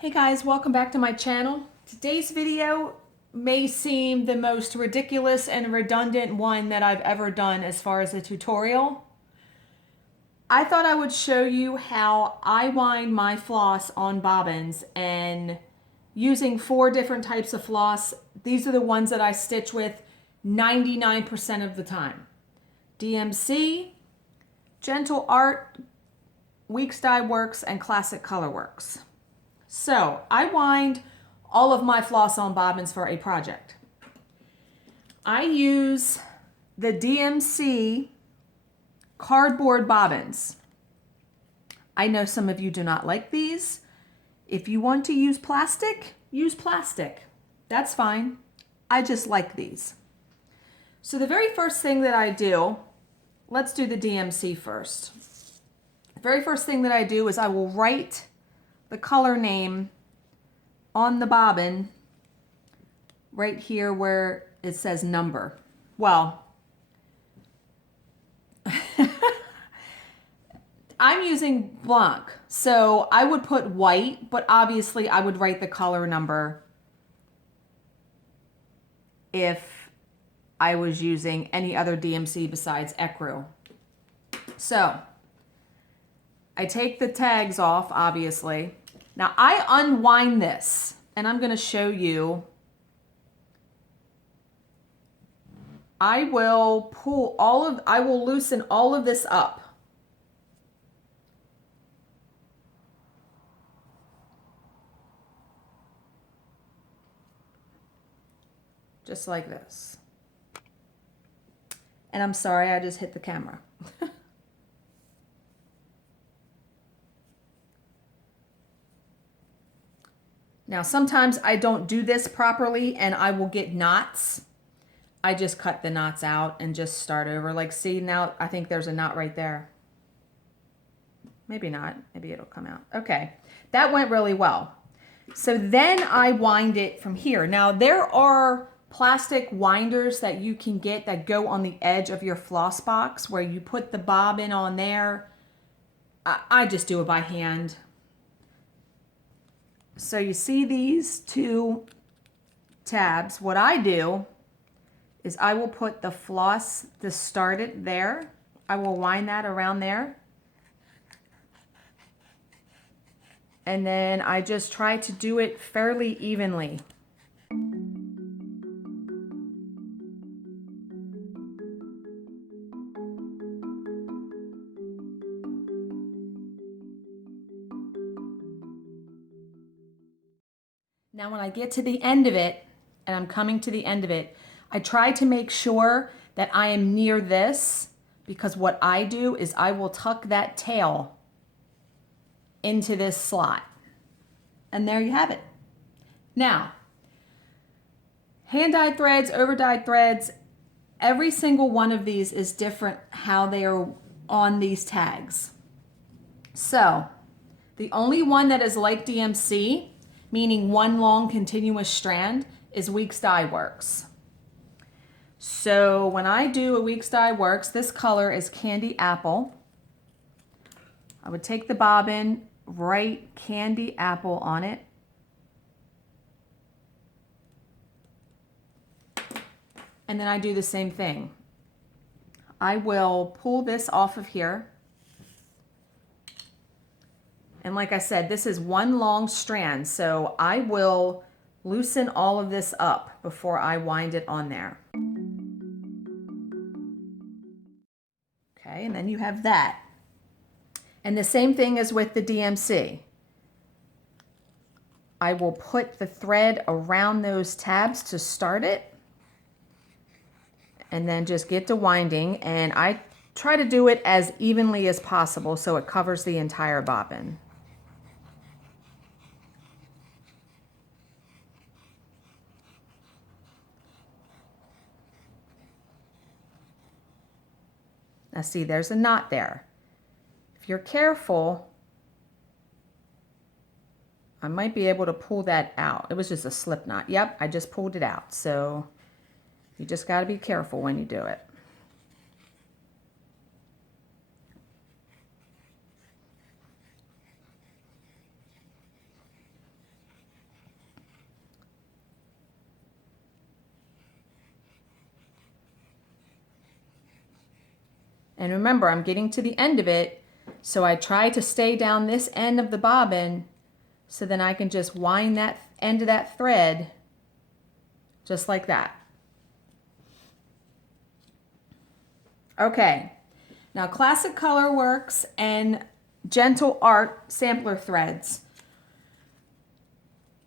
Hey guys, welcome back to my channel. Today's video may seem the most ridiculous and redundant one that I've ever done as far as a tutorial. I thought I would show you how I wind my floss on bobbins, and using 4 different types of floss. These are the ones that I stitch with 99% of the time. DMC, Gentle Art, Weeks Dye Works, and Classic Color Works. So I wind all of my floss on bobbins for a project. I use the DMC cardboard bobbins. I know some of you do not like these. If you want to use plastic, use plastic. That's fine. I just like these. So the very first thing that I do, let's do the DMC first. The very first thing that I do is I will write the color name on the bobbin right here where it says number. Well, I'm using blanc, so I would put white, but obviously I would write the color number if I was using any other DMC besides Ecru. So I take the tags off, obviously. Now I unwind this, and I'm going to show you. I will loosen all of this up. Just like this. And I'm sorry, I just hit the camera. Now, sometimes I don't do this properly and I will get knots. I just cut the knots out and just start over. Like, see, now I think there's a knot right there. Maybe not. Maybe it'll come out. Okay, that went really well. So then I wind it from here. Now, there are plastic winders that you can get that go on the edge of your floss box where you put the bobbin on there. I just do it by hand. So you see these 2 tabs. What I do is I will put the floss to start it there. I will wind that around there. And then I just try to do it fairly evenly. Now when I get to the end of it, and I'm coming to the end of it, I try to make sure that I am near this, because what I do is I will tuck that tail into this slot. And there you have it. Now, hand-dyed threads, over-dyed threads, every single one of these is different how they are on these tags. So, the only one that is like DMC, meaning one long continuous strand, is Weeks Dye Works. So when I do a Weeks Dye Works, this color is Candy Apple. I would take the bobbin, write Candy Apple on it. And then I do the same thing. I will pull this off of here. And like I said, this is one long strand, so I will loosen all of this up before I wind it on there. Okay, and then you have that. And the same thing as with the DMC. I will put the thread around those tabs to start it, and then just get to winding, and I try to do it as evenly as possible so it covers the entire bobbin. Now see, there's a knot there. If you're careful, I might be able to pull that out. It was just a slip knot. Yep, I just pulled it out. So you just got to be careful when you do it. And remember, I'm getting to the end of it, so I try to stay down this end of the bobbin so then I can just wind that end of that thread just like that. Okay, now Classic Colorworks and Gentle Art sampler threads.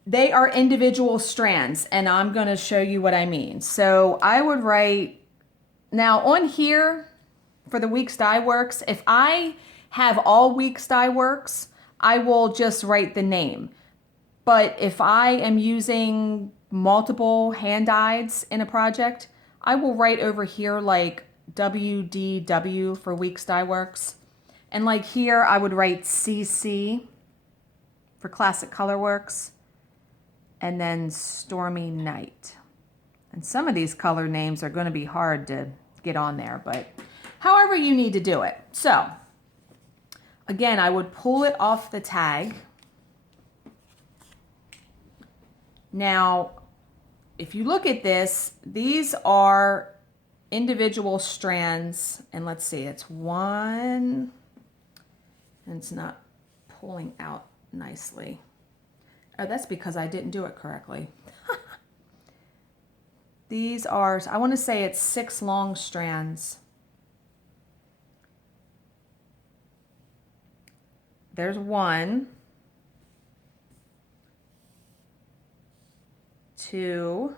They are individual strands, and I'm going to show you what I mean. So I would write, now on here for the Weeks Dye Works, if I have all Weeks Dye Works, I will just write the name. But if I am using multiple hand dyes in a project, I will write over here like WDW for Weeks Dye Works. And like here, I would write CC for Classic Colorworks. And then Stormy Night. And some of these color names are going to be hard to get on there, but however you need to do it. So, again, I would pull it off the tag. Now, if you look at this, these are individual strands, and let's see, it's one, and it's not pulling out nicely. Oh, that's because I didn't do it correctly. These are, I want to say it's 6 long strands. There's 1, 2,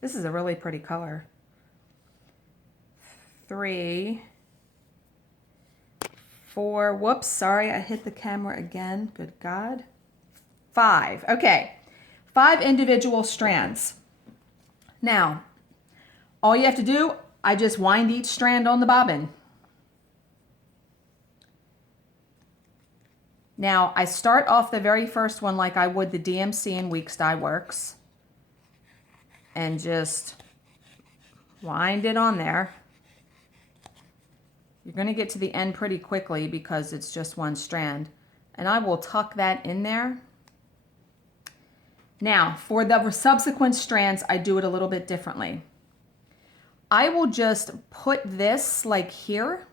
this is a really pretty color, 3, 4, whoops, sorry, I hit the camera again, good God. 5, okay, 5 individual strands. Now, all you have to do, I just wind each strand on the bobbin. Now, I start off the very first one like I would the DMC and Weeks Dye Works, and just wind it on there. You're going to get to the end pretty quickly because it's just one strand, and I will tuck that in there. Now, for the subsequent strands, I do it a little bit differently. I will just put this like here.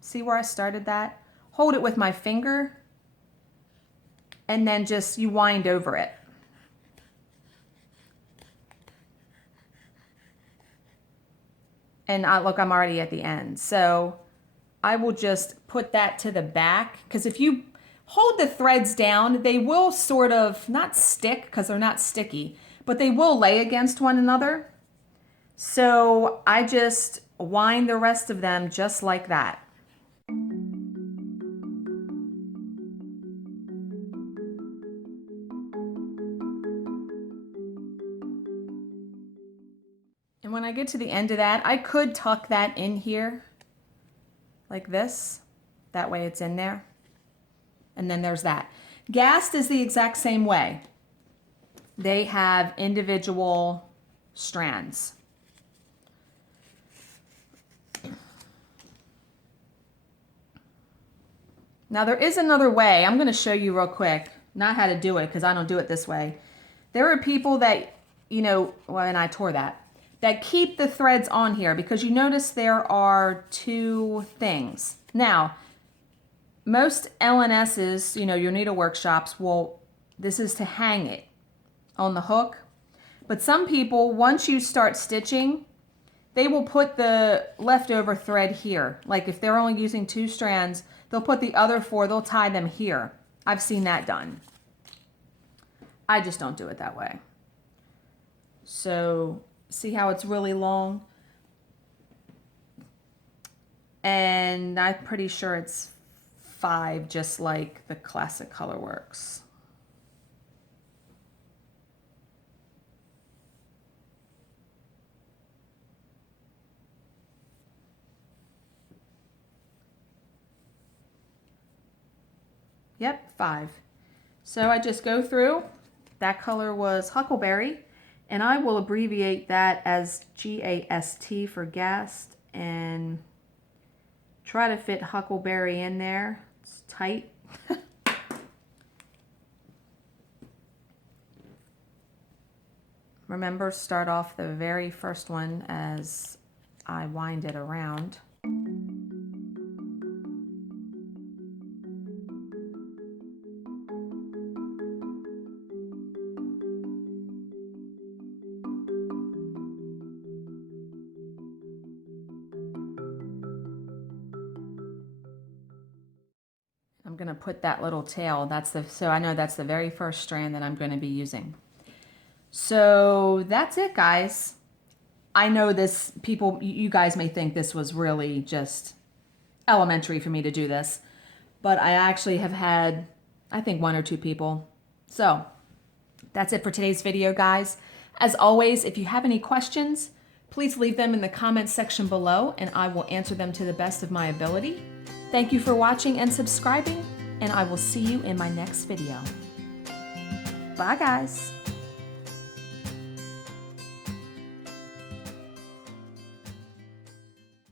See where I started that? Hold it with my finger, and then just you wind over it. And look, I'm already at the end. So I will just put that to the back, because if you hold the threads down, they will sort of not stick because they're not sticky, but they will lay against one another. So I just wind the rest of them just like that. And when I get to the end of that, I could tuck that in here like this. That way it's in there. And then there's that. Gast is the exact same way. They have individual strands. Now there is another way. I'm going to show you real quick, not how to do it because I don't do it this way. There are people that, you know, well, and I tore that keep the threads on here because you notice there are 2 things. Now, most LNSs, you know, your needle workshops this is to hang it on the hook. But some people, once you start stitching, they will put the leftover thread here. Like if they're only using 2 strands, they'll put the other 4, they'll tie them here. I've seen that done. I just don't do it that way. So see how it's really long? And I'm pretty sure it's 5, just like the Classic Colorworks. Yep, 5. So I just go through. That color was Huckleberry, and I will abbreviate that as GAST for Gast, and try to fit Huckleberry in there. It's tight. Remember, start off the very first one as I wind it around. to put that little tail. So I know that's the very first strand that I'm going to be using. So that's it, guys. I know you guys may think this was really just elementary for me to do this, but I actually have had, I think, 1 or 2 people. So that's it for today's video, guys. As always, if you have any questions, please leave them in the comments section below and I will answer them to the best of my ability. Thank you for watching and subscribing, and I will see you in my next video. Bye, guys.